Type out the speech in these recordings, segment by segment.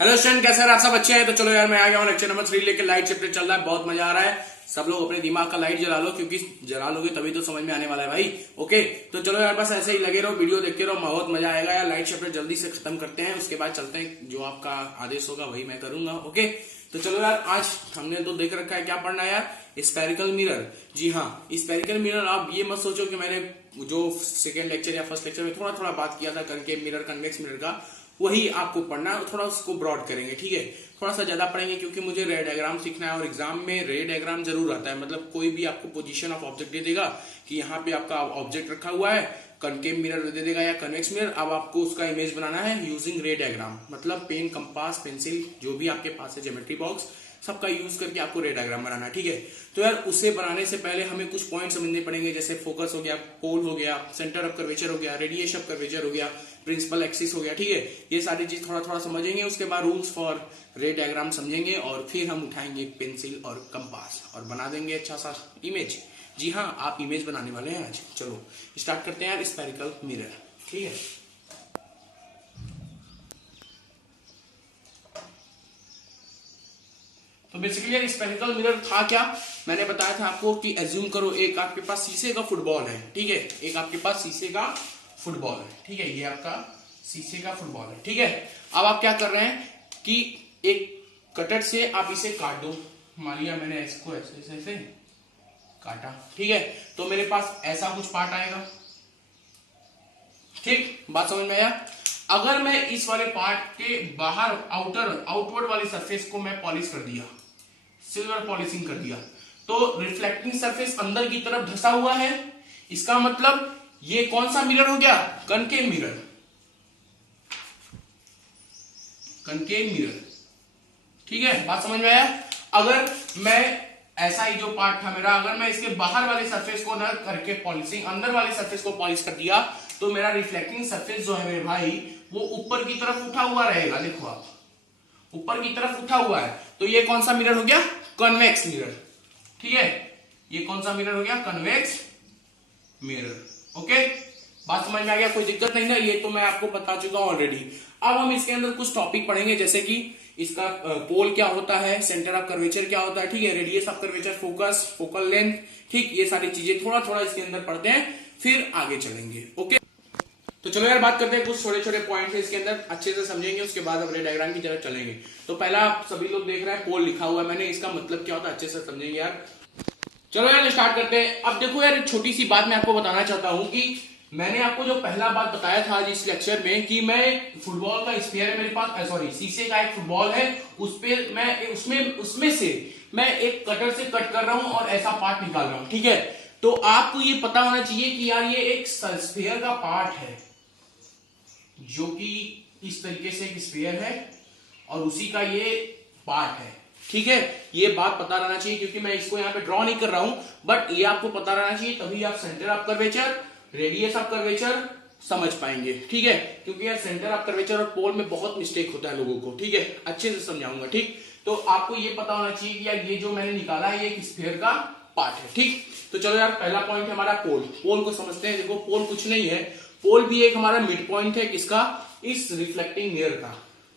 Hello student, कैसे हैं आप सब? अच्छे हैं? तो चलो यार, मैं आ गया हूँ लेक्चर नंबर 3 लेके। लाइट चैप्टर चल रहा है, बहुत मजा आ रहा है। सब लोग अपने दिमाग का लाइट जला लो, क्योंकि जला लोगे तभी तो समझ में आने वाला है भाई। ओके, तो चलो यार, बस ऐसे ही लगे रहो, वीडियो देखते रहो, बहुत मजा आएगा यार। लाइट चैप्टर जल्दी से खत्म करते हैं, उसके बाद चलते हैं। जो आपका आदेश होगा वही मैं करूंगा। ओके, तो चलो यार, आज हमने तो देख रखा है क्या पढ़ना है यार। Spherical mirror. जी हाँ, स्पेरिकल मिरर। आप ये मत सोचो कि मैंने जो सेकेंड लेक्चर या फर्स्ट लेक्चर में थोड़ा थोड़ा बात किया था कनकेव मिरर, कन्वेक्स मिरर का, वही आपको पढ़ना है। थोड़ा उसको ब्रॉड करेंगे, ठीक है। थोड़ा सा ज्यादा पढ़ेंगे, क्योंकि मुझे रे डायग्राम सीखना है और एग्जाम में रे डायग्राम जरूर आता है। मतलब कोई भी आपको पोजीशन ऑफ ऑब्जेक्ट दे देगा कि यहाँ पे आपका ऑब्जेक्ट रखा हुआ है, कनकेव मिरर दे देगा या कन्वेक्स मिरर। अब आपको उसका इमेज बनाना है यूजिंग रे डायग्राम। मतलब पेन, कंपास, पेंसिल, जो भी आपके पास है, ज्योमेट्री बॉक्स, सबका यूज करके आपको रे डायग्राम बनाना है, ठीक है। तो यार, उसे बनाने से पहले हमें कुछ पॉइंट समझने पड़ेंगे, जैसे फोकस हो गया, पोल हो गया, सेंटर ऑफ कर्वेचर हो गया, रेडियस ऑफ कर्वेचर हो गया, प्रिंसिपल एक्सिस हो गया, ठीक है। ये सारी चीज थोड़ा थोड़ा समझेंगे। उसके बाद रूल्स फॉर रे डायग्राम समझेंगे, और फिर हम उठाएंगे पेंसिल और कंपास और बना देंगे अच्छा सा इमेज। जी हाँ, आप इमेज बनाने वाले हैं आज। चलो स्टार्ट करते हैं यार, स्पेरिकल मिरर, ठीक है। तो बेसिकली यार, स्पेरिकल मिरर था क्या, मैंने बताया था आपको कि एज्यूम करो एक आपके पास शीशे का फुटबॉल है, ठीक है। एक आपके पास शीशे का फुटबॉल है, ठीक है। ये आपका शीशे का फुटबॉल है, ठीक है। अब आप क्या कर रहे हैं कि एक कटर से आप इसे काट दो। मान लिया मैंने इसको ऐसे ऐसे ऐसे काटा, ठीक है। तो मेरे पास ऐसा कुछ पार्ट आएगा, ठीक। बात समझ में आया? अगर मैं इस वाले पार्ट के बाहर आउटवर्ड वाली सरफेस को मैं पॉलिश कर दिया, सिल्वर पॉलिशिंग कर दिया, तो रिफ्लेक्टिंग सरफेस अंदर की तरफ धंसा हुआ है। इसका मतलब ये कौन सा मिरर हो गया? Concave mirror. कनकेव मिरर, ठीक है। बात समझ में आया? अगर मैं ऐसा ही जो पार्ट था मेरा, अगर मैं इसके बाहर वाले सरफेस को न करके पॉलिशिंग, अंदर वाले सरफेस को पॉलिश कर दिया, तो मेरा रिफ्लेक्टिंग सरफेस जो है मेरे भाई, वो ऊपर की तरफ उठा हुआ रहेगा। देखो आप, ऊपर की तरफ उठा हुआ है। तो ये कौन सा मिरर हो गया? कन्वेक्स मिरर, ठीक है। ये कौन सा मिरर हो गया? Convex mirror. ओके, बात समझ में आ गया? कोई दिक्कत नहीं ना? ये तो मैं आपको बता चुका हूं ऑलरेडी। अब हम इसके अंदर कुछ टॉपिक पढ़ेंगे, जैसे कि इसका पोल क्या होता है, सेंटर ऑफ कर्वेचर क्या होता है, ठीक है, radius of curvature, focus, focal length, ठीक। ये सारी चीजें थोड़ा थोड़ा इसके अंदर पढ़ते हैं, फिर आगे चलेंगे। ओके, तो चलो यार, बात करते हैं। कुछ छोटे छोटे पॉइंट्स है इसके अंदर, अच्छे से समझेंगे, उसके बाद अब रे डायग्राम की तरफ चलेंगे। तो पहला, आप सभी लोग देख रहे हैं पोल लिखा हुआ है मैंने, इसका मतलब क्या होता है अच्छे से समझेंगे यार। चलो यार, स्टार्ट करते हैं। अब देखो यार, एक छोटी सी बात मैं आपको बताना चाहता हूं कि मैंने आपको जो पहला बात बताया था आज इस लेक्चर में, कि मैं फुटबॉल का स्फीयर है मेरे पास, सॉरी, शीशे का एक फुटबॉल है, उस पे मैं उसमें से मैं एक कटर से कट कर रहा हूं और ऐसा पार्ट निकाल रहा हूं, ठीक है। तो आपको ये पता होना चाहिए कि यार, ये एक स्फीयर का पार्ट है, जो कि इस तरीके से एक स्फीयर है और उसी का ये पार्ट है, ठीक है। ये बात पता रहना चाहिए, क्योंकि मैं इसको यहाँ पे ड्रॉ नहीं कर रहा हूं, बट ये आपको पता रहना चाहिए, तभी आप centre of curvature, radius of curvature समझ पाएंगे, ठीक है। क्योंकि यार, सेंटर ऑफ कर्वेचर और पोल में बहुत मिस्टेक होता है लोगों को, ठीक है। अच्छे से समझाऊंगा, ठीक। तो आपको ये पता होना चाहिए कि यार, ये जो मैंने निकाला है, ये एक स्फीयर का पार्ट है, ठीक। तो चलो यार, पहला पॉइंट है हमारा पोल। पोल को समझते हैं। देखो, पोल कुछ नहीं है, पोल भी एक हमारा मिड पॉइंट है, किसका? इस रिफ्लेक्टिंग मिरर का।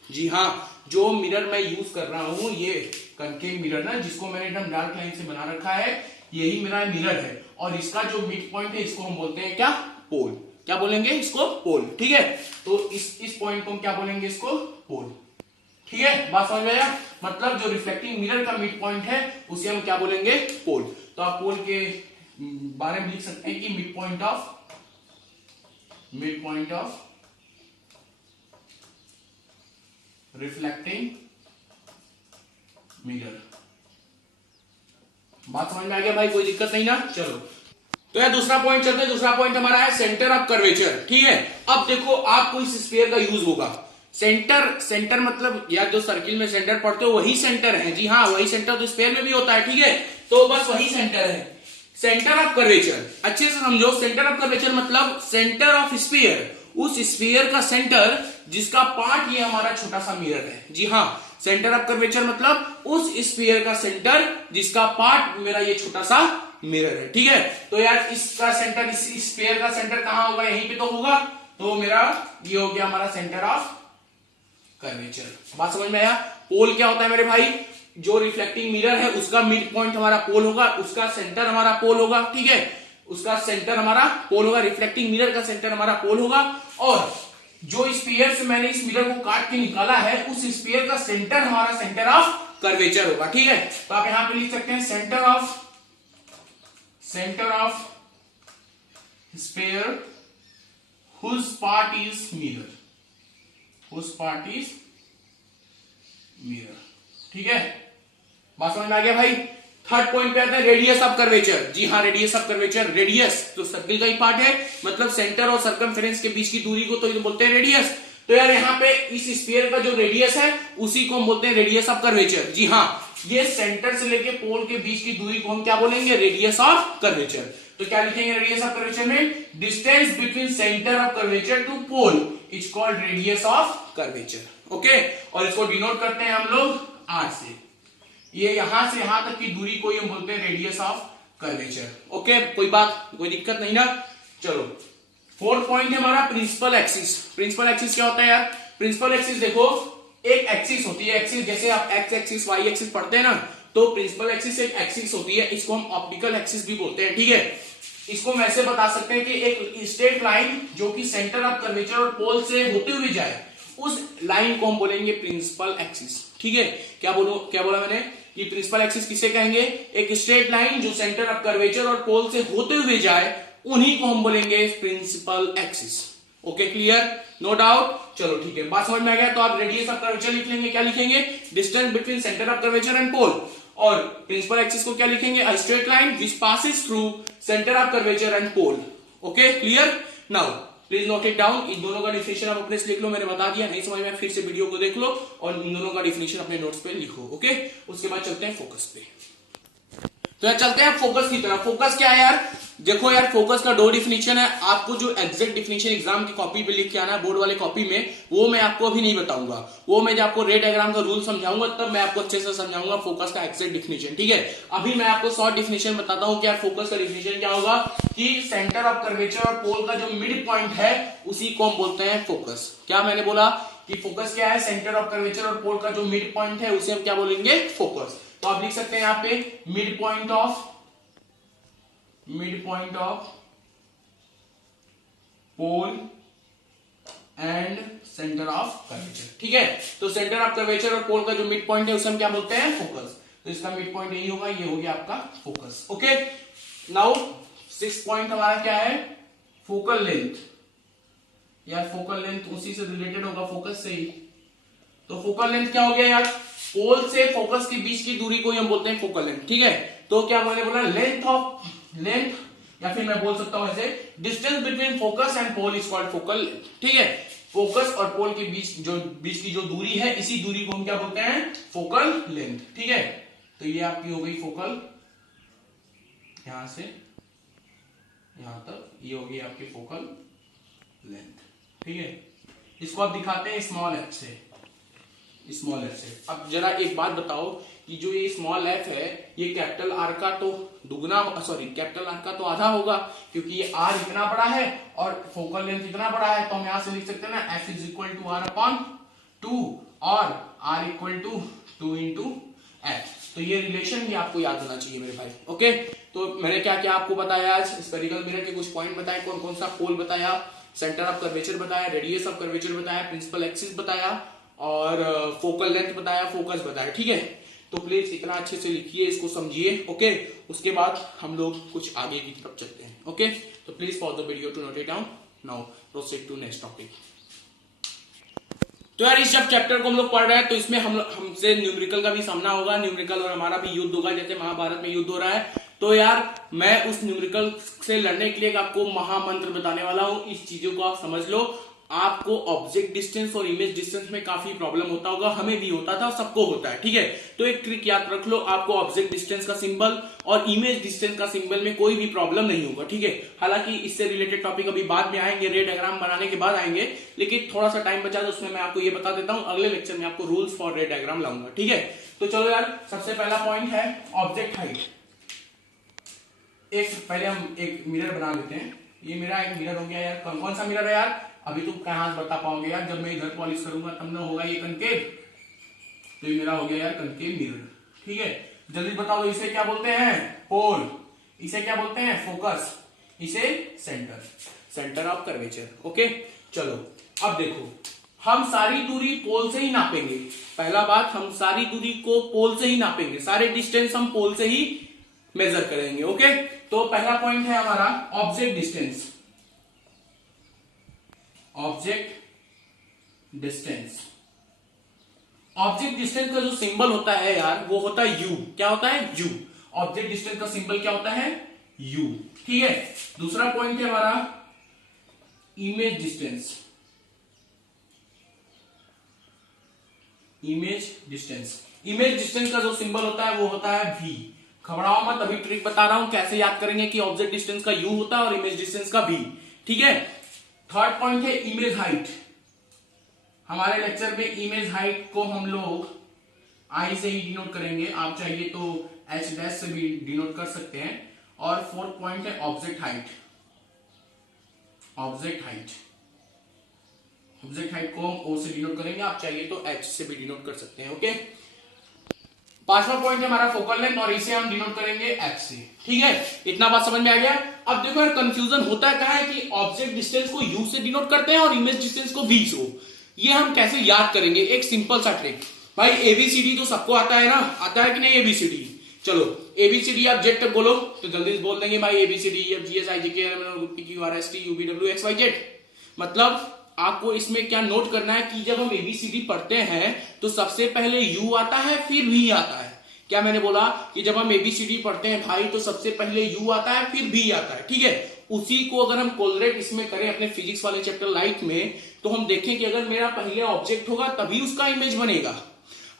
जी हाँ, जो मिरर मैं यूज कर रहा हूं, ये कनकेव मिरर ना, जिसको मैंने एकदम डार्क लाइन से बना रखा है, यही मेरा मिरर है। और इसका जो मिड पॉइंट है, इसको हम बोलते हैं क्या? पोल। क्या बोलेंगे इसको? पोल, ठीक है। तो इस पॉइंट को हम क्या बोलेंगे? इसको पोल, ठीक है। बात समझ में आया? मतलब जो रिफ्लेक्टिंग मिरर का मिड पॉइंट है, उसे हम क्या बोलेंगे? पोल। तो आप पोल के बारे में लिख सकते हैं कि mid point of reflecting mirror. बात समझ में आ गया भाई? कोई दिक्कत नहीं ना? चलो, तो यार दूसरा पॉइंट चलते हैं। दूसरा पॉइंट हमारा है सेंटर ऑफ कर्वेचर, ठीक है। अब देखो, आपको इस स्फीयर का यूज होगा। सेंटर मतलब यार, जो सर्किल में सेंटर पढ़ते हो वही सेंटर है। जी हाँ, वही सेंटर तो स्फीयर में भी होता है, ठीक है। तो बस वही सेंटर है, सेंटर ऑफ कर्वेचर। अच्छे से समझो, सेंटर ऑफ कर्वेचर मतलब सेंटर ऑफ स्फीयर, उस स्फीयर का सेंटर जिसका पार्ट ये हमारा छोटा सा मिरर है। जी हाँ, सेंटर ऑफ कर्वेचर मतलब उस स्फीयर का सेंटर जिसका पार्ट मेरा ये छोटा सा मिरर है, ठीक है। तो यार, इसका सेंटर, इस स्फीयर का सेंटर कहां होगा? यहीं पे तो होगा। तो मेरा ये हो गया हमारा सेंटर ऑफ कर्वेचर। बात समझ में आया? पोल क्या होता है मेरे भाई? जो रिफ्लेक्टिंग मिरर है उसका मिड पॉइंट हमारा पोल होगा, उसका सेंटर हमारा पोल होगा, ठीक है, उसका सेंटर हमारा पोल होगा, रिफ्लेक्टिंग मिरर का सेंटर हमारा पोल होगा, और जो स्फीयर से मैंने इस मिरर को काट के निकाला है उस स्फीयर का सेंटर हमारा सेंटर ऑफ कर्वेचर होगा, ठीक है। तो आप यहां पे लिख सकते हैं centre of sphere whose part is mirror, ठीक है। बात समझ में आ गया भाई? थर्ड पॉइंट पे आता है रेडियस ऑफ कर्वेचर। जी हाँ, रेडियस ऑफ कर्वेचर, रेडियस तो सर्कल का ही पार्ट है, मतलब सेंटर और सर्कमफेरेंस के बीच की दूरी को तो बोलते हैं रेडियस। तो यार यहाँ पे इस स्फीयर का जो रेडियस है उसी को हम बोलते हैं रेडियस ऑफ कर्वेचर। जी हाँ, ये सेंटर से लेके पोल के बीच की दूरी को हम क्या बोलेंगे? Radius of curvature. तो क्या लिखेंगे रेडियस ऑफ कर्वेचर में? Distance between centre of curvature to pole is called radius of curvature. Okay, और इसको डिनोट करते हैं हम लोग आर से। ये यहां से यहां तक की दूरी को हम बोलते हैं रेडियस ऑफ कर्वेचर। ओके, कोई बात, कोई दिक्कत नहीं ना? चलो, फोर्थ पॉइंट है हमारा प्रिंसिपल एक्सिस। प्रिंसिपल एक्सिस क्या होता है यार? प्रिंसिपल एक्सिस देखो, एक एक्सिस होती है, एक्सिस जैसे आप एक्स एक्सिस वाई एक्सिस पढ़ते हैं ना, तो प्रिंसिपल एक्सिस एक एक्सिस होती है, इसको हम ऑप्टिकल एक्सिस भी बोलते हैं, ठीक है। इसको हम ऐसे बता सकते हैं कि एक स्ट्रेट लाइन जो कि सेंटर ऑफ कर्वेचर और पोल से होते हुए जाए, उस लाइन को हम बोलेंगे प्रिंसिपल एक्सिस, ठीक है। क्या बोला मैंने कि प्रिंसिपल एक्सिस किसे कहेंगे? एक स्ट्रेट लाइन जो सेंटर ऑफ कर्वेचर और पोल से होते हुए जाए, उन्हीं को हम बोलेंगे principal axis. Okay, clear, no doubt? चलो ठीक है, बात समझ में आ गया। तो आप रेडियस ऑफ कर्वेचर लिख लेंगे, क्या लिखेंगे? Distance between centre of curvature and pole. और प्रिंसिपल एक्सिस को क्या लिखेंगे? A straight line which passes through centre of curvature and pole. Okay, clear? Now please note it down. इन दोनों का डिफिनेशन आप अपने से लिख लो, मैंने बता दिया, नहीं समझ में फिर से वीडियो को देख लो और इन दोनों का डिफिनेशन अपने नोट्स पे लिखो। ओके, उसके बाद चलते हैं फोकस पे। तो यार चलते हैं फोकस की तरफ। फोकस क्या है यार? देखो यार, फोकस का दो डिफिनेशन है। आपको जो एग्जैक्ट डिफिनेशन एग्जाम की कॉपी पे लिख के आना है, बोर्ड वाले कॉपी में, वो मैं आपको अभी नहीं बताऊंगा। वो मैं जब आपको रे डायग्राम का रूल समझाऊंगा तब मैं आपको अच्छे से समझाऊंगा फोकस का एग्जैक्ट डिफिनेशन, ठीक है। अभी मैं आपको शॉर्ट डिफिनेशन बताता हूं कि यार फोकस का डिफिनेशन क्या होगा, कि सेंटर ऑफ कर्वेचर और पोल का जो मिड पॉइंट है उसी को हम बोलते हैं फोकस। क्या मैंने बोला कि फोकस क्या है? सेंटर ऑफ कर्वेचर और पोल का जो मिड पॉइंट है उसे हम क्या बोलेंगे? फोकस। तो आप लिख सकते हैं यहाँ पे mid point of pole and centre of curvature, ठीक है। तो सेंटर ऑफ कर्वेचर और पोल का जो मिड पॉइंट है उसे हम क्या बोलते हैं? फोकस। तो इसका मिड पॉइंट यही होगा, ये हो गया आपका focus. Okay, now six point हमारा क्या है? Focal length. यार फोकल लेंथ उसी से रिलेटेड होगा, फोकस से ही। तो फोकल लेंथ क्या हो गया यार? पोल से फोकस के बीच की दूरी को हम बोलते हैं फोकल लेंथ, ठीक है। तो क्या मैंने बोला? लेंथ, या फिर मैं बोल सकता हूं ऐसे, distance between focus and pole is called focal length, ठीक है। फोकस और पोल के बीच की जो दूरी है, इसी दूरी को हम क्या बोलते हैं? फोकल लेंथ, ठीक है। तो ये आपकी हो गई फोकल, यहां से यहां तक, ये होगी आपकी फोकल लेंथ, ठीक है। इसको आप दिखाते हैं स्मॉल एफ से। अब जरा एक बात बताओ कि जो ये स्मॉल एफ है, ये कैपिटल आर का तो कैपिटल आर का तो आधा होगा, क्योंकि ये आर इतना बड़ा है और फोकल लेंथ इतना बड़ा है। तो हम यहां से लिख सकते हैं ना, F is equal to R upon 2 और R equal to 2 into F. तो ये रिलेशन भी आपको याद होना चाहिए मेरे भाई। ओके, तो मैंने क्या क्या आपको बताया आज? स्फेरिकल मिरर के कुछ पॉइंट बताए, कौन कौन सा? पोल बताया, सेंटर ऑफ कर्वेचर बताया, रेडियस ऑफ कर्वेचर बताया, प्रिंसिपल एक्सिस बताया और फोकल लेंथ बताया, फोकस बताया, ठीक है। तो प्लीज इतना अच्छे से लिखिए, इसको समझिए। ओके, उसके बाद हम लोग कुछ आगे की तरफ चलते हैं। ओके, तो please pause the video to note it down. Now proceed to next topic. तो यार इस जब चैप्टर को हम लोग पढ़ रहे हैं तो इसमें हमसे न्यूमेरिकल का भी सामना होगा, न्यूमेरिकल और हमारा भी युद्ध होगा, जैसे महाभारत में युद्ध हो रहा है। तो यार मैं उस न्यूमेरिकल से लड़ने के लिए आपको महामंत्र बताने वाला हूं। इस चीजों को आप समझ लो। आपको ऑब्जेक्ट डिस्टेंस और इमेज डिस्टेंस में काफी प्रॉब्लम होता होगा, हमें भी होता था और सबको होता है, ठीक है। तो एक ट्रिक याद रख लो, आपको ऑब्जेक्ट डिस्टेंस का सिंबल और इमेज डिस्टेंस का सिंबल में कोई भी प्रॉब्लम नहीं होगा, ठीक है। हालांकि इससे रिलेटेड टॉपिक अभी बाद में आएंगे, रे डायग्राम बनाने के बाद आएंगे, लेकिन थोड़ा सा टाइम बचा तो उसमें मैं आपको ये बता देता हूं, अगले लेक्चर में आपको रूल्स फॉर रे डायग्राम लाऊंगा, ठीक है। तो चलो यार, सबसे पहला पॉइंट है ऑब्जेक्ट हाइट। पहले हम एक मिरर बना लेते हैं। ये मेरा एक मिरर हो गया यार, कौन सा मिरर है यार? अभी तुम कहां से बता पाओगे यार, जब मैं इधर पॉलिश करूंगा तब ना होगा ये कनकेव। तो ये मेरा हो गया यार कनकेव मिरर। ठीक है, जल्दी बताओ इसे क्या बोलते हैं? पोल। इसे क्या बोलते हैं? फोकस। इसे centre, centre of curvature. Okay, चलो अब देखो, हम सारी दूरी पोल से ही नापेंगे। पहला बात, हम सारी दूरी को पोल से ही नापेंगे, सारे डिस्टेंस हम पोल से ही मेजर करेंगे। ओके, तो पहला पॉइंट है हमारा object distance. Object distance, object distance का जो सिंबल होता है यार वो होता है यू। क्या होता है? यू। ऑब्जेक्ट डिस्टेंस का सिंबल क्या होता है? यू। ठीक है, दूसरा पॉइंट है हमारा image distance. Image distance, image distance का जो सिंबल होता है वो होता है वी। घबराओ मत, अभी ट्रिक बता रहा हूं कैसे याद करेंगे कि ऑब्जेक्ट डिस्टेंस का यू होता है और इमेज डिस्टेंस का वी। ठीक है, थर्ड पॉइंट है इमेज हाइट। हमारे लेक्चर में इमेज हाइट को हम लोग आई से ही डिनोट करेंगे, आप चाहिए तो एच डैश से भी डिनोट कर सकते हैं। और फोर्थ पॉइंट है object height. Object height, object height को हम ओ से डिनोट करेंगे, आप चाहिए तो एच से भी डिनोट कर सकते हैं। ओके, पांचवा पॉइंट है हमारा फोकल लेंथ और इसे हम डिनोट करेंगे एफ से। ठीक है, इतना बात समझ में आ गया। अब देखो यार कंफ्यूजन होता क्या है कि ऑब्जेक्ट डिस्टेंस को यू से डिनोट करते हैं और इमेज डिस्टेंस को वी से। ये हम कैसे याद करेंगे? एक सिंपल सा ट्रिक। भाई एबीसीडी तो सबको आता है ना, आता है कि नहीं एबीसीडी? चलो एबीसीडी आप जेड तक बोलो तो जल्दी से बोल देंगे भाई A B C D F G S I G K L M N O P Q R S T U V W X Y Z. मतलब आपको इसमें क्या नोट करना है कि जब हम एबीसीडी पढ़ते हैं तो सबसे पहले यू आता है फिर वी आता है। क्या मैंने बोला कि जब हम एबीसीडी पढ़ते हैं भाई तो सबसे पहले यू आता है फिर वी आता है। ठीक है, उसी को अगर हम कोलरेट इसमें करें अपने फिजिक्स वाले चैप्टर लाइट में, तो हम देखें कि अगर मेरा पहले ऑब्जेक्ट होगा तभी उसका इमेज बनेगा।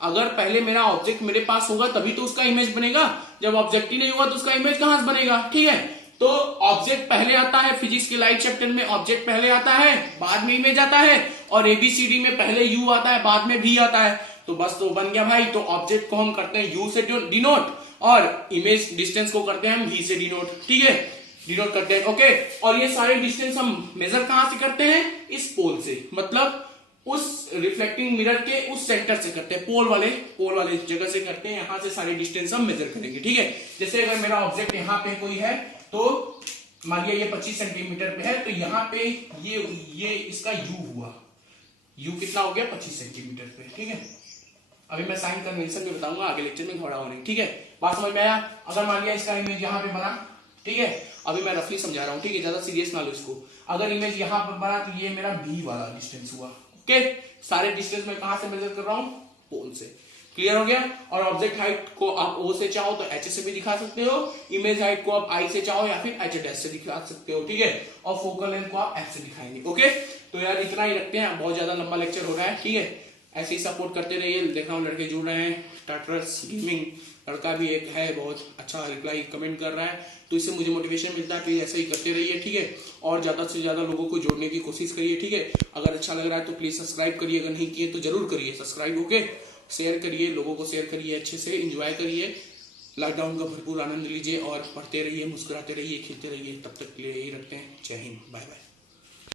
अगर पहले मेरा ऑब्जेक्ट मेरे पास होगा तभी तो उसका इमेज बनेगा, जब ऑब्जेक्ट ही नहीं होगा तो उसका इमेज कहां से बनेगा? ठीक है, तो ऑब्जेक्ट पहले आता है, फिजिक्स के लाइट चैप्टर में ऑब्जेक्ट पहले आता है बाद में इमेज आता है, और एबीसीडी में पहले यू आता है बाद में वी आता है। तो बस तो बन गया भाई। तो ऑब्जेक्ट को हम करते हैं यू से डिनोट और इमेज डिस्टेंस को करते हैं हम वी से डिनोट। ठीक है, डिनोट करते हैं। ओके, और ये सारे डिस्टेंस हम मेजर कहां से करते हैं? इस पोल से, मतलब उस रिफ्लेक्टिंग मिरर के उस सेंटर से करते हैं, पोल वाले जगह से करते हैं। यहां से सारे डिस्टेंस हम मेजर करेंगे। ठीक है, जैसे अगर मेरा ऑब्जेक्ट यहाँ पे कोई है तो मान लिया ये 25 सेंटीमीटर पे है, तो यहाँ पे ये इसका यू हुआ। यू कितना हो गया? 25 सेंटीमीटर पे। ठीक है, अभी मैं साइन कन्वेंशन में बताऊंगा आगे लेक्चर में, घबराओ नहीं। ठीक है, बात समझ में आया? अगर मान लिया इसका इमेज यहाँ पे बना, ठीक है, अभी मैं रफली समझा रहा हूँ, ठीक है, ज्यादा सीरियस ना लो इसको। अगर इमेज यहाँ पर बना तो ये मेरा बी वाला डिस्टेंस हुआ। ओके, सारे डिस्टेंस में कहां से मेजर कर रहा हूं? पोल से। क्लियर हो गया? और ऑब्जेक्ट हाइट को आप ओ से चाहो तो एच से भी दिखा सकते हो, इमेज हाइट को आप आई से चाहो या फिर एच डैश से दिखा सकते हो। ठीक है, और फोकल लेंथ को आप एफ से दिखाएंगे। ओके, तो यार इतना ही रखते हैं, बहुत ज्यादा लंबा लेक्चर हो रहा है। ठीक है, ऐसे ही सपोर्ट करते रहिए। देख रहा हूँ लड़के जुड़ रहे हैं, टाटरस गेमिंग लड़का भी एक है, बहुत अच्छा रिप्लाई कमेंट कर रहा है, तो इससे मुझे मोटिवेशन मिलता है। प्लीज ऐसे ही करते रहिए। ठीक है, और ज्यादा से ज्यादा लोगों को जोड़ने की कोशिश करिए। ठीक है, अगर अच्छा लग रहा है तो प्लीज सब्सक्राइब करिए, अगर नहीं किए तो जरूर करिए सब्सक्राइब। ओके, शेयर करिए, लोगों को शेयर करिए, अच्छे से एंजॉय करिए, लॉकडाउन का भरपूर आनंद लीजिए और पढ़ते रहिए, मुस्कुराते रहिए, खेलते रहिए। तब तक के लिए यही रखते हैं। जय हिंद, बाय बाय।